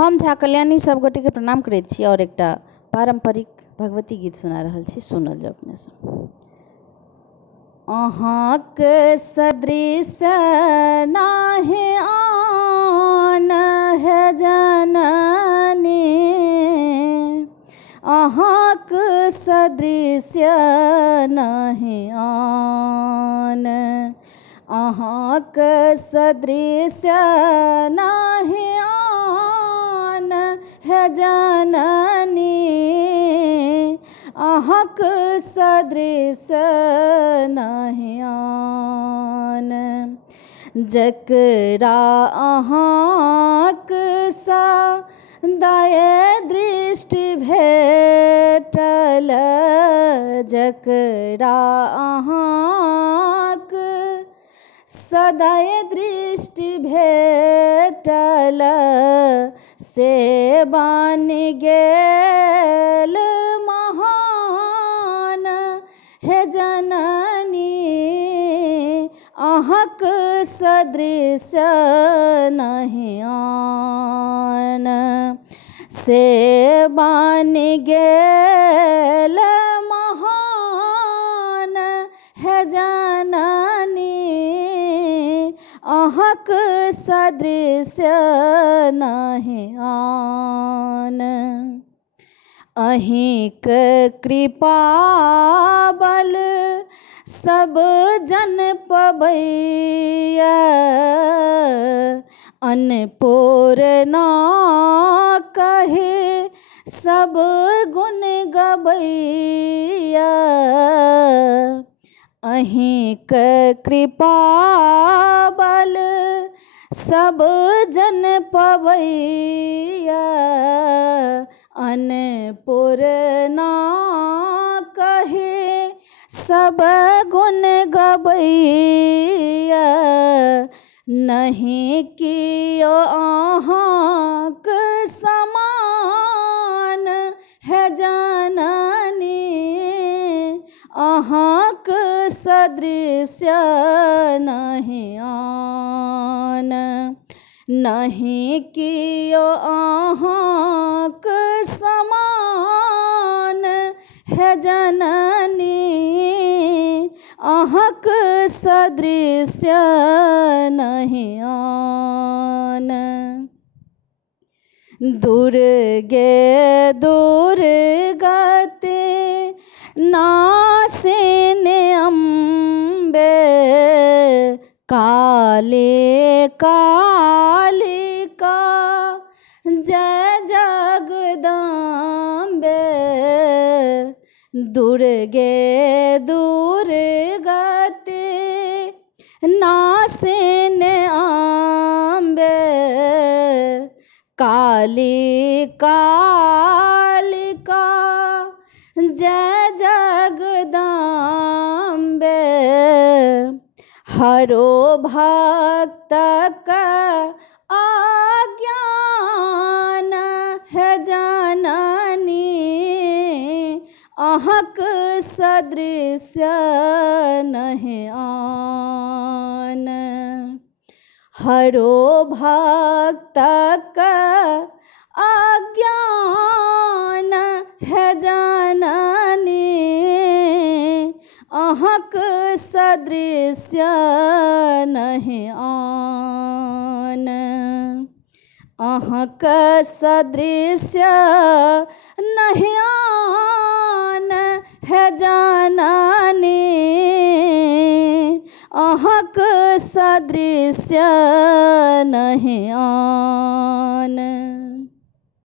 हम झा कल्याणी सब गोटे के प्रणाम करैत छी और एकटा पारंपरिक भगवती गीत सुना रहल छी, सुनल जाओ अपने सब। अहाँक सदृश नाहि आन है जननी, अहाँक सदृश नाहि आन, अहाँक सदृश नाहि आन है जननी, अहाँक सदृश नाहि आन। जकरा अहाँक सा दया दृष्टि भेटल, जकरा अहाँक सदय दृष्टि भेटल, से बनि गेल महान हे जननी, अहाँक सदृश नहि आन, से बनि गेल महान हे जननी, अहाँक सदृश नहि आन। अहींक कृपा बल सब जन पबैया, अन्नपूर्णा कहे सब गुण गबैया, अहींक कृपा बल सब जन पबैया, अन्नपूर्णा कहे सब गुण गबैया, नहीं कियो अहाँक समान है जननी, अहाँक सदृश नहि आन, नहीं कियो अहाँक समान है जननी, अहाँक सदृश नहि आन। दुर्गे दुर्गति नासिनी अम्बे, काले कालिका जय जगदम्बे, दुर्गे दुर्गति नासिनी अम्बे, काली कालिका जय जगदम्बे, हरो भक्तक अज्ञान है जननी, अहाँक सदृश नहि आन, हरो भक्तक अज्ञान है जननी, अहाँक सदृश नहि आन, अहाँक सदृश नहि आन है जननी, अहाँक सदृश नहि आन।